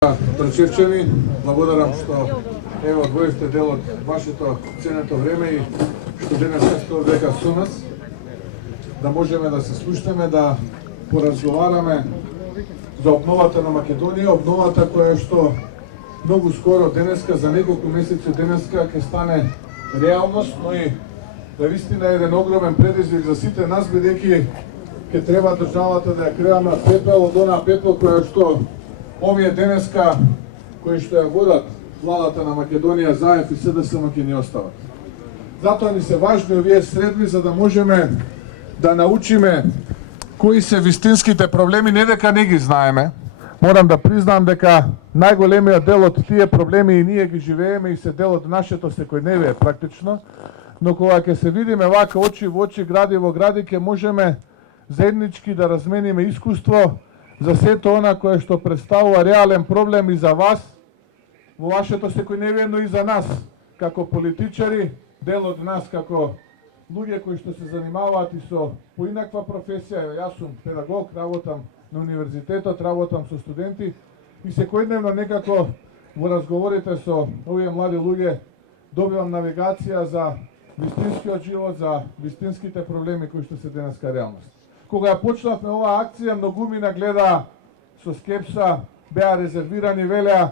Трчевчани, благодарам што ево одвоивте дел од вашето ценето време и што денес сте овдека со нас, да можеме да се слушнеме, да поразговараме за обновата на Македонија, обновата која што многу скоро денеска, за неколку месеци денеска ќе стане реалност, но и навистина е еден огромен предизвик за сите нас, бидејќи ќе треба државата да ја креаме пепел од онаа пепел која што овие денеска кои што ја водат владата на Македонија заев и СДСМ ќе ни остават. Затоа ни се важни овие средби за да можеме да научиме кои се вистинските проблеми, не дека не ги знаеме. Морам да признам дека најголемиот дел од тие проблеми и ние ги живееме и се дел од нашето секојдневие практично, но кога ќе се видиме вака очи во очи, гради во гради, ќе можеме заеднички да размениме искуство за сето она кое што представува реален проблем и за вас во вашето секојдневие, но и за нас како политичари, дел од нас како луѓе кои што се занимаваат и со поинаква професија. Јас сум педагог, работам на универзитетот, работам со студенти и секојдневно некако во разговорите со овие млади луѓе добивам навигација за вистинскиот живот, за вистинските проблеми кои што се денеска реалност. Кога ја почнавме оваа акција, многумина гледа со скепса, беа резервирани, велеа,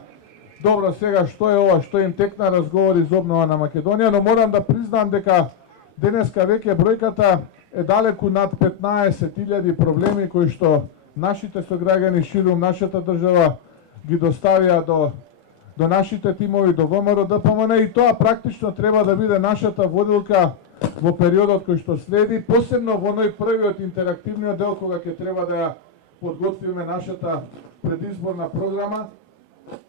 добро сега што е ова, што им текна разговори за обнова на Македонија, но морам да признам дека денеска веќе бројката е далеку над 15.000 проблеми кои што нашите сограѓани ширум нашата држава ги доставија до нашите тимови, до ВМРО ДПМН, и тоа практично треба да биде нашата водилка во периодот кој што следи, посебно во оној првиот интерактивниот дел кога ќе треба да ја подготвиме нашата предизборна програма,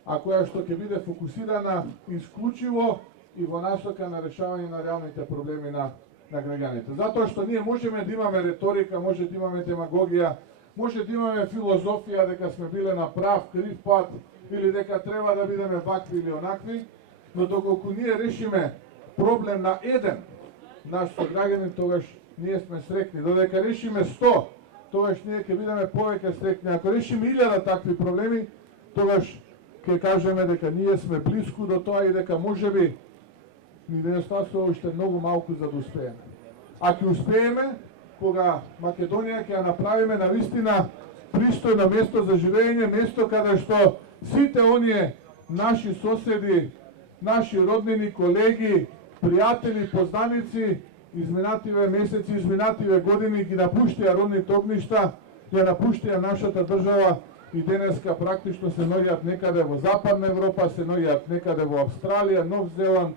а која што ќе биде фокусирана исклучиво и во насока на решавање на реалните проблеми на граѓаните. Затоа што ние можеме да имаме риторика, може да имаме демагогија, може да имаме филозофија дека сме биле на прав, крив пат или дека треба да бидеме вакви или онакви, но доколку ние решиме проблем на еден наш сограѓанин, тогаш ние сме срекни. Додека решиме 100, тогаш ние ќе бидеме повеќе срекни. Ако решиме 1000 такви проблеми, тогаш ќе кажеме дека ние сме блиску до тоа и дека можеби ни да остасува уште многу малку за да успееме. А ќе успееме кога Македонија ќе ја направиме навистина пристојно место за живење, место каде што сите оние наши соседи, наши роднини, колеги, пријатели, познаници, изминативе месеци, изминативе години ги напуштија родните огништа, ја напуштија нашата држава и денеска практично се наоѓаат некаде во Западна Европа, се наоѓаат некаде во Австралија, Нов Зеланд,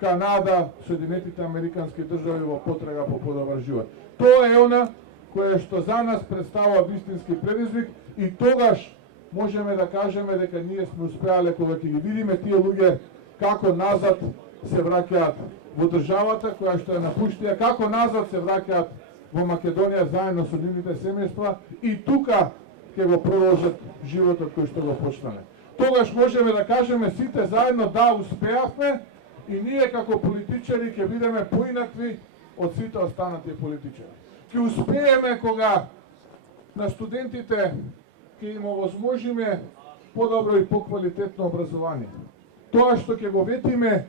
Канада, Соединетите Американски држави во потрага по подобар живот. Тоа е она кое што за нас представува вистински предизвик и тогаш можеме да кажеме дека ние сме успеале кога ќе ги видиме тие луѓе како назад се враќаат во државата која што ја напуштија, како назад се враќаат во Македонија заедно со нивните семејства и тука ќе го продолжат животот кој што го почнале. Тогаш можеме да кажеме сите заедно да успеавме и ние како политичари ќе бидеме поинакви од сите останати политичари. Ќе успееме кога на студентите ќе им овозможиме подобро и поквалитетно образование. Тоа што ќе го ветиме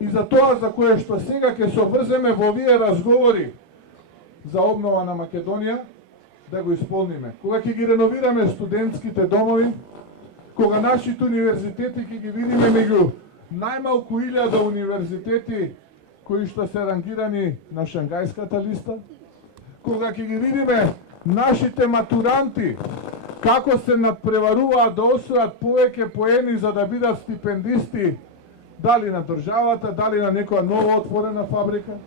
и за тоа за кое што сега ќе се обврземе во овие разговори за обнова на Македонија, да го исполниме. Кога ќе ги реновираме студентските домови, кога нашите универзитети ќе ги видиме меѓу најмалку 1000 универзитети кои што се рангирани на Шангајската листа, кога ќе ги видиме нашите матуранти како се надпреваруваат да освојат повеќе поени за да бидат стипендисти дали на државата, дали на некоја нова отворена фабрика,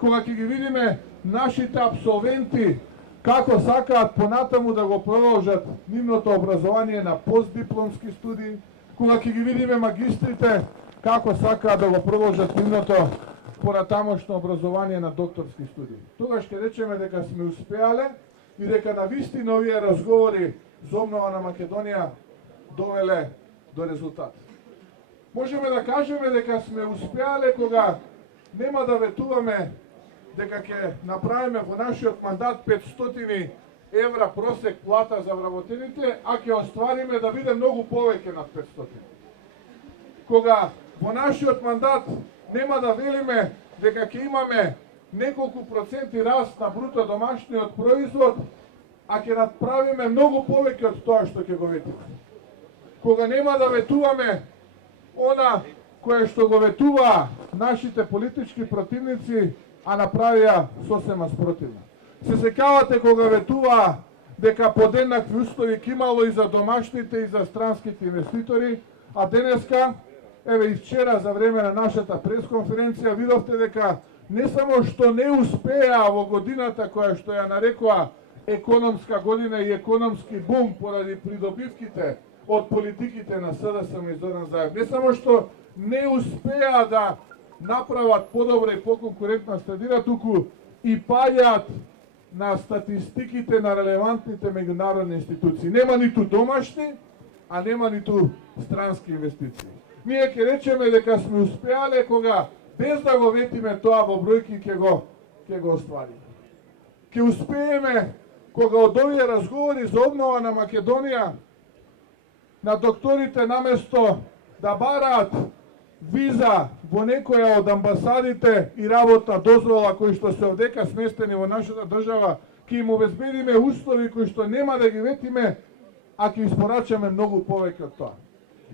кога ќе ги видиме нашите абсолвенти како сакаат понатаму да го продолжат нивното образование на постдипломски студии, кога ќе ги видиме магистрите како сакаат да го продолжат нивното понатамошно образование на докторски студии. Тогаш ќе речеме дека сме успеале и дека навистина овие разговори за обнова на Македонија довеле до резултат. Можеме да кажеме дека сме успеале кога нема да ветуваме дека ќе направиме во нашиот мандат 500 евра просек плата за вработените, а ќе оствариме да биде многу повеќе над 500. Кога во нашиот мандат нема да велиме дека ќе имаме неколку проценти раст на бруто домашниот производ, а ќе направиме многу повеќе од тоа што ќе го ветиме. Кога нема да ветуваме она кое што го ветува нашите политички противници, а направија сосема спротивно. Се сеќавате кога ветува дека подеднакви услови ќе имало и за домашните и за странските инвеститори, а денеска, еве и вчера за време на нашата пресконференција видовте дека не само што не успеа во годината која што ја нарекува економска година и економски бум поради придобивките од политиките на СДСМ и Зоран Заев, не само што не успеа да направат подобра и поконкурентна средина, туку и паѓаат на статистиките на релевантните меѓународни институции. Нема ниту домашни, а нема ниту странски инвестиции. Ние ќе речеме дека сме успеале кога без да го ветиме тоа во бројки ќе го оствариме. Ќе успееме кога од овие разговори за обнова на Македонија на докторите наместо да бараат виза во некоја од амбасадите и работна дозвола кои што се овдека сместени во нашата држава, ќе им обезбедиме услови кои што нема да ги ветиме, а ќе испорачаме многу повеќе од тоа.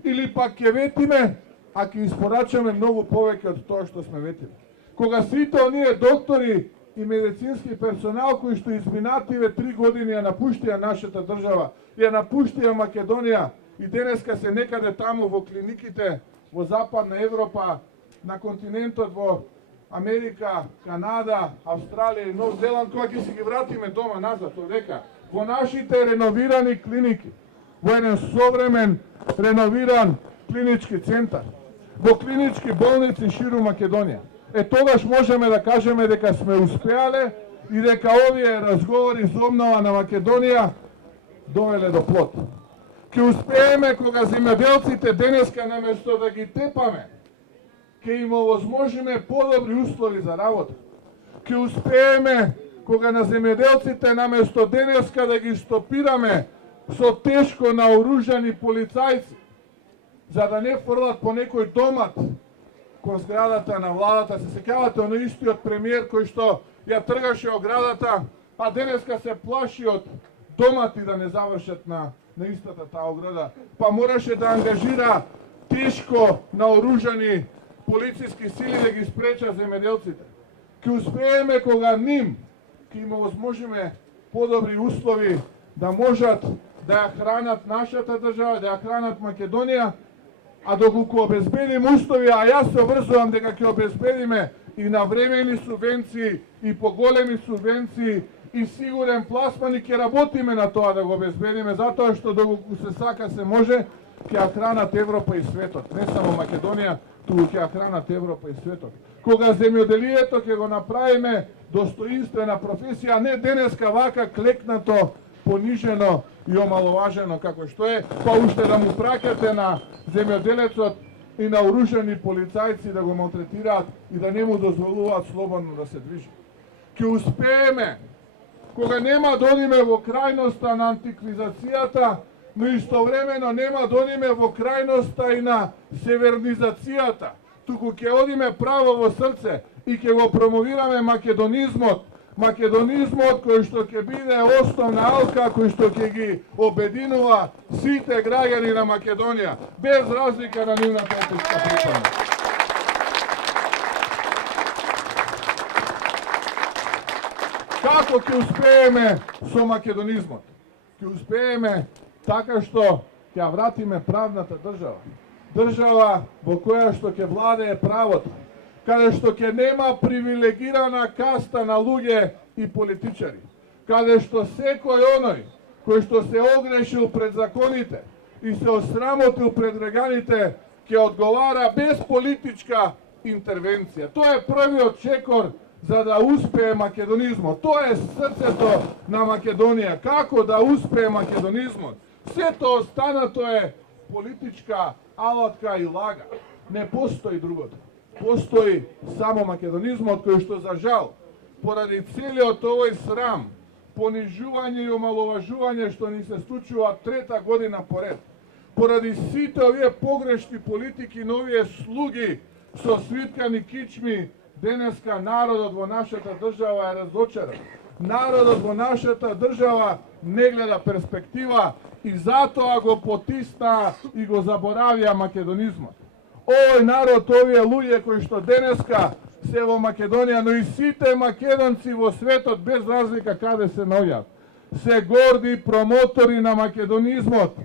Или пак ќе ветиме, а ќе испорачаме многу повеќе од тоа што сме ветили. Кога сите оние доктори и медицински персонал кои што изминативе 3 години ја напуштија нашата држава, ја напуштија Македонија и денеска се некаде таму во клиниките во Западна Европа, на континентот во Америка, Канада, Австралија и Нов Зеланд, кога ќе си ги вратиме дома назад овдека, во нашите реновирани клиники, во еден современ, реновиран клинички центар, во клинички болници ширум Македонија. Тогаш можеме да кажеме дека сме успеале и дека овие разговори за обнова на Македонија довеле до плод. Ќе успееме кога земјоделците денеска наместо да ги тепаме, ќе им овозможиме подобри услови за работа. Ќе успееме кога на земјоделците наместо денеска да ги стопираме со тешко наоружани полицајци, за да не фрлат по некој домат кон зградата на владата. Се сеќавате оној истиот премиер кој што ја тргаше оградата, а денеска се плаши од домати да не завршат на истата таа ограда, па мораше да ангажира тешко наоружани полициски сили да ги спреча земјоделците. Ќе успееме кога ним ќе им овозможиме подобри услови да можат да ја хранат нашата држава, да ја хранат Македонија, а доколку обезбедим услови, а јас се обрзувам дека ќе обезбедиме и навремени субвенции, и поголеми субвенции, и сигурен пласман, и ќе работиме на тоа да го обезбедиме, затоа што доколку се сака се може, ќе ја хранат Европа и светот. Не само Македонија, туку ќе ја хранат Европа и светот. Кога земјоделието ќе го направиме достоинствена професија, не денеска вака клекнато, понижено и омаловажено како што е, па уште да му праќате на земјоделецот и на оружени полицајци да го малтретираат и да не му дозволуваат слободно да се движи. Ќе успееме кога нема да одиме во крајноста на антиквизацијата, но истовремено нема да одиме во крајноста и на севернизацијата, туку ќе одиме право во срце и ќе го промовираме македонизмот, македонизмот кој што ќе биде основна алка кој што ќе ги обединува сите граѓани на Македонија, без разлика на нивната етничка припадност. Како ќе успееме со македонизмот? Ќе успееме така што ќе вратиме правната држава. Држава во која што ќе владее правото, каде што ќе нема привилегирана каста на луѓе и политичари, каде што секој оној кој што се огрешил пред законите и се осрамотил пред граѓаните ќе одговара без политичка интервенција. Тоа е првиот чекор за да успее македонизмот. Тоа е срцето на Македонија. Како да успее македонизмот? Сето останато е политичка алатка и лага. Не постои другото. Постои само македонизмот кој што за жал, поради целиот овој срам, понижување и омаловажување што ни се случува трета година поред. Поради сите овие погрешни политики на овие слуги со свиткани кичми, денеска народот во нашата држава е разочаран. Народот во нашата држава не гледа перспектива и затоа го потисна и го заборавија македонизмот. Овој народ, овие луѓе кои што денеска се во Македонија, но и сите македонци во светот без разлика каде се наоѓаат, се горди промотори на македонизмот.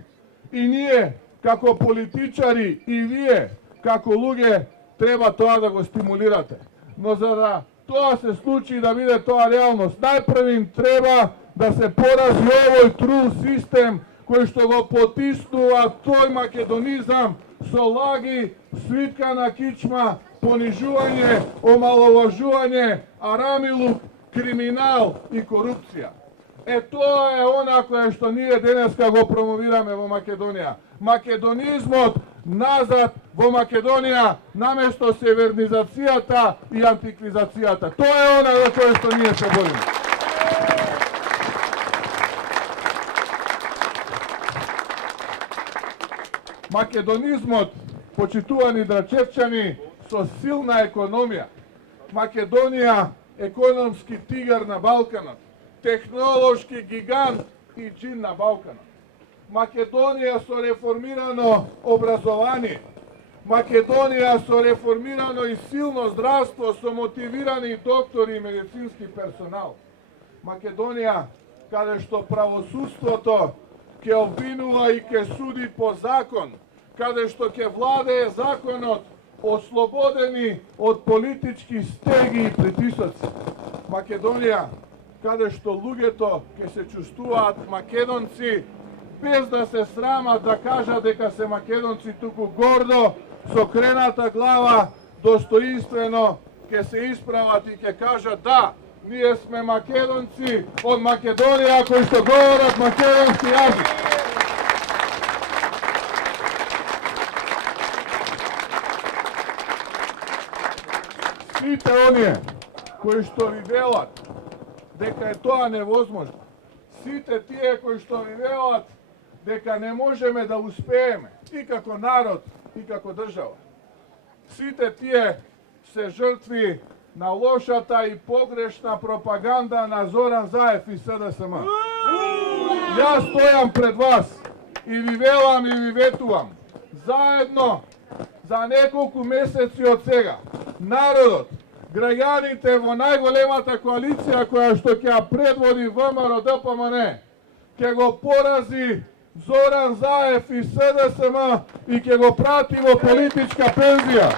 И ние, како политичари, и вие, како луѓе, треба тоа да го стимулирате. Но за да тоа се случи и да биде тоа реалност, најпрво им треба да се порази овој трул систем кој што го потиснува тој македонизам со лаги, свиткана кичма, понижување, омаловажување, арамилук, криминал и корупција. Тоа е она кое што ние денеска го промовираме во Македонија. Македонизмот назад во Македонија наместо севернизацијата и антиквизацијата. Тоа е она за кое што ние се бориме. Македонизмот, почитувани драчевчани, со силна економија. Македонија, економски тигар на Балканот, технолошки гигант и чин на Балканот. Македонија со реформирано образование. Македонија со реформирано и силно здравство, со мотивирани доктори и медицински персонал. Македонија, каде што правосудството ќе обвинува и ќе суди по закон, каде што ќе владее законот, ослободени од политички стеги и притисоци. Македонија, каде што луѓето ќе се чувствуваат македонци, без да се срамат да кажат дека се македонци, туку гордо, со крената глава, достоинствено ќе се исправат и ќе кажат да, ние сме македонци од Македонија кои што говорат македонски јазик. Сите оние кои што ви велат дека е тоа невозможно, сите тие кои што ви велат дека не можеме да успееме и како народ и како држава, сите тие се жртви на лошата и погрешна пропаганда на Зоран Заев и СДСМ. Јас стојам пред вас и ви велам и ви ветувам, заедно за неколку месеци од сега, народот, граѓаните во најголемата коалиција која што ќе ја предводи ВМРО ДПМН, ќе го порази Зоран Заев и СДСМ и ќе го прати во политичка пензија.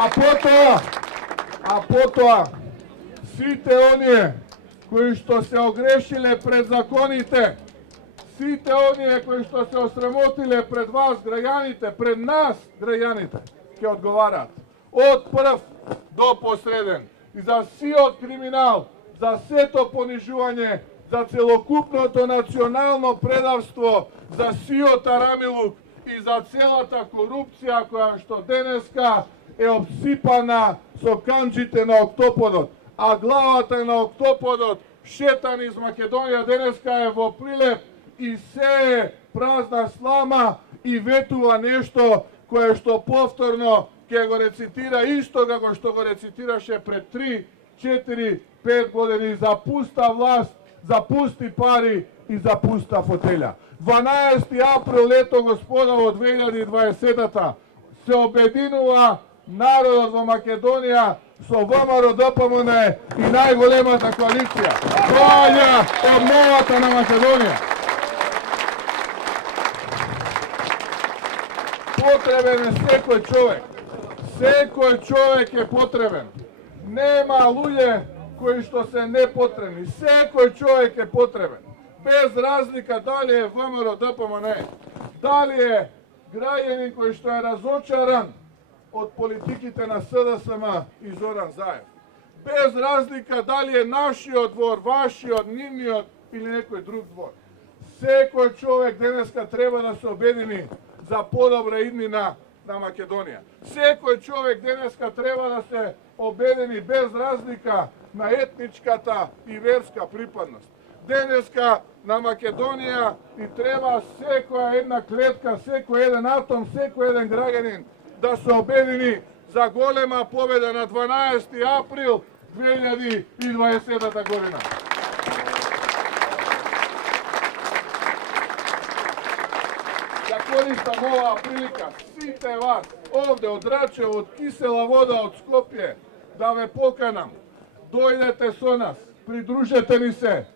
А потоа, сите оние кои што се огрешиле пред законите, сите оние кои што се осрамотиле пред вас, граѓаните, пред нас, граѓаните, ќе одговараат. Од прв до посреден. И за сиот криминал, за сето понижување, за целокупното национално предавство, за сиот арамилук и за целата корупција која што денеска е обсипана со канџите на октоподот, а главата на октоподот шетан из Македонија денеска е во прилеп и се е празна слама и ветува нешто кое што повторно ќе го рецитира исто како што го рецитираше пред 3, 4, 5 години за пуста власт, за пусти пари и за пуста фотелја. 12 април лето господа во 2020-та се обединува народот во Македонија со ВМРО ДПМН и најголемата коалиција. Доаѓа обновата на Македонија. Потребен е секој човек. Секој човек е потребен. Нема луѓе кои што се непотребни. Секој човек е потребен. Без разлика дали е ВМРО ДПМН, дали е граѓанин кој што е разочаран од политиките на СДСМ и Зоран Заев. Без разлика дали е нашиот двор, вашиот, нивниот или некој друг двор. Секој човек денеска треба да се обедини за подобра иднина на Македонија. Секој човек денеска треба да се обедени без разлика на етничката и верска припадност. Денеска на Македонија и треба секоја една клетка, секој еден атом, секој еден граѓанин да се обедини за голема победа на 12 април 2020 година. Ја користам оваа прилика сите вас овде од Рачево, од Кисела вода, од Скопје да ве поканам. Дојдете со нас, придружете ни се.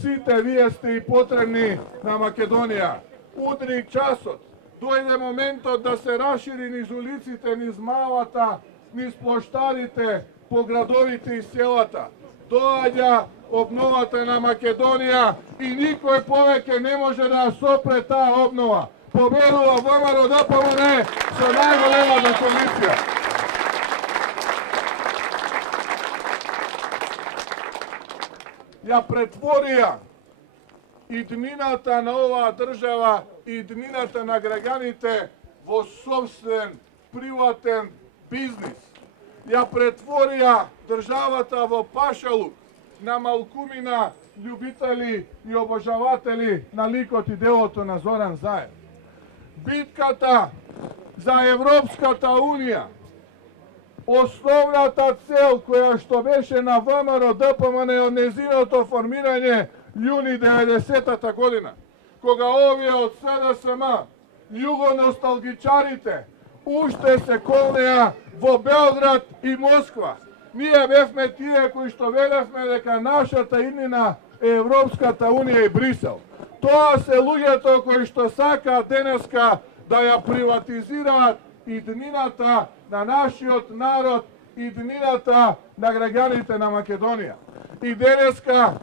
Сите вие сте и потребни на Македонија. Удри часот, дојде моментот да се расшири низ улиците, низ малата, низ плоштарите, по градовите и селата. Доаѓа обновата на Македонија и никој повеќе не може да сопре таа обнова. Победува ВМРО ДПМН со најголемата коалиција. Ја претворија иднината на оваа држава и иднината на граѓаните во собствен приватен бизнис. Ја претворија државата во пашалук на малкумина љубители и обожаватели на ликот и делото на Зоран Заев. Битката за Европската Унија, основната цел која што беше на ВМРО ДПМН од незиното формирање јуни 90-та година, кога овие од СДСМ, југоносталгичарите, уште се колнеа во Белград и Москва. Ние бевме тие кои што велевме дека нашата иднина е Европската Унија и Брисел. Тоа се луѓето кои што сакаат денеска да ја приватизираат иднината на нашиот народ, иднината на граѓаните на Македонија. И денеска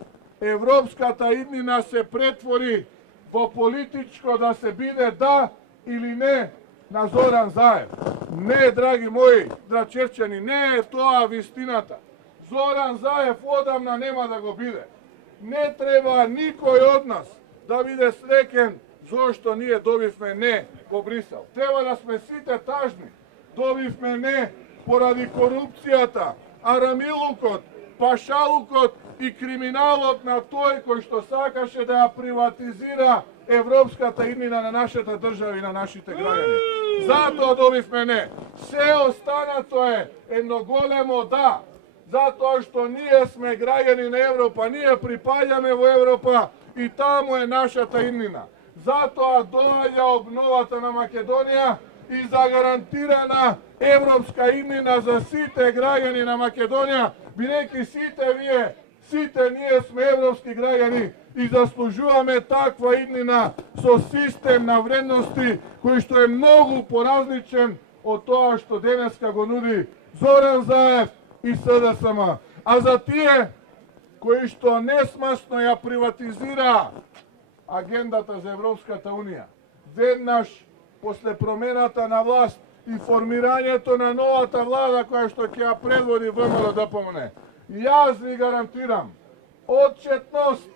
европската иднина се претвори во политичко да се биде да или не на Зоран Заев. Не, драги мои драчевчани, не е тоа вистината. Зоран Заев одамна нема да го биде. Не треба никој од нас да биде среќен зошто ние добивме не во Брисел. Треба да сме сите тажни. Добивме не поради корупцијата, арамилукот, пашалукот и криминалот на тој кој што сакаше да ја приватизира европската иднина на нашата држава и на нашите граѓани. Затоа добивме не. Се останато е едно големо да. Затоа што ние сме граѓани на Европа, ние припаѓаме во Европа и таму е нашата иднина. Затоа доаѓа обновата на Македонија и загарантирана европска иднина за сите граѓани на Македонија, бидејќи сите вие, сите ние сме европски граѓани и заслужуваме таква иднина со систем на вредности кој што е многу поразличен од тоа што денеска го нуди Зоран Заев и СДСМ. А за тие кои што несмасно ја приватизира агендата за Европската Унија, веднаш после промената на власт и формирањето на новата влада која што ќе ја предводи ВМРО ДПМН, јас ви гарантирам отчетност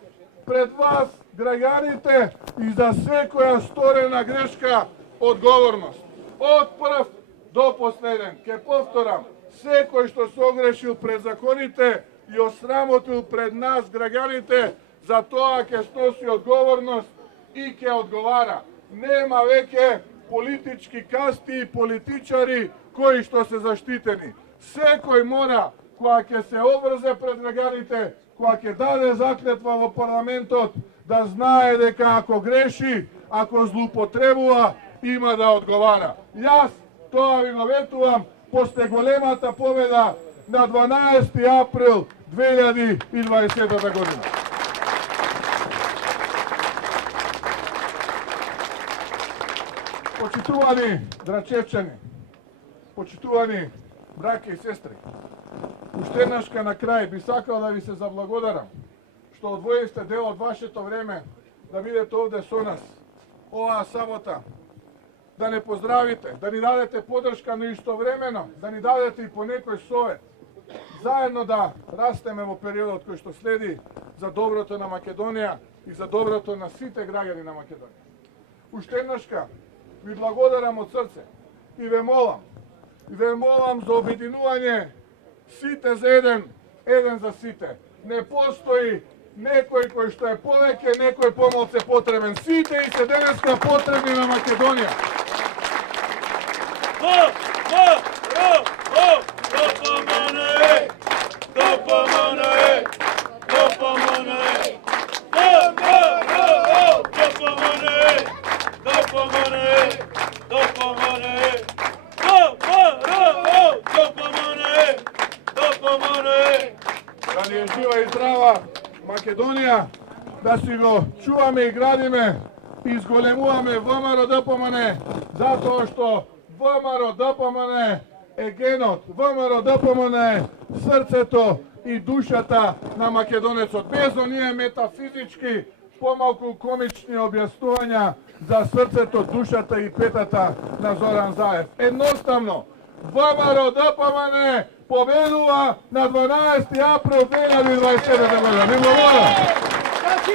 пред вас, граѓаните, и за секоја сторена грешка одговорност. Од прв до последен, ке повторам, секој што се огрешил пред законите и осрамотил пред нас, граѓаните, за тоа ќе сноси одговорност и ќе одговара. Нема веќе политички касти и политичари кои што се заштитени. Секој мора, кога ќе се обрзе пред граѓаните, кога ќе даде заклетва во парламентот, да знае дека ако греши, ако злоупотребува, има да одговара. Јас тоа ви го ветувам после големата победа на 12 април 2020 година. Почитувани драчевчани, почитувани браќа и сестри, уште еднашка на крај би сакал да ви се заблагодарам што одвоивте дел од вашето време да бидете овде со нас оваа сабота, да не поздравите, да ни дадете поддршка, но истовремено да ни дадете и по некој совет, заедно да растеме во периодот кој што следи за доброто на Македонија и за доброто на сите граѓани на Македонија. Уште еднашка ви благодарам од срце и ве молам за обединување Site za jedan za site. Ne postoji nekoj koji što je poveke, nekoj pomolce potreban. Site i se deneska potrebni na Makedonija. Da li je živa i zdrava Makedonija, da si go čuvame i gradime i izgolemuvame vamaro da pomane, zato što vamaro da pomane je genot, vamaro da pomane srcето i dušata na Makedonецот. Безо ние метафизички помалку комични објаснувања за срцето, душата и петата на Зоран Заев. Едноставно, Вамаро да помане победува на 12 април 2024 година. Ви благодарам.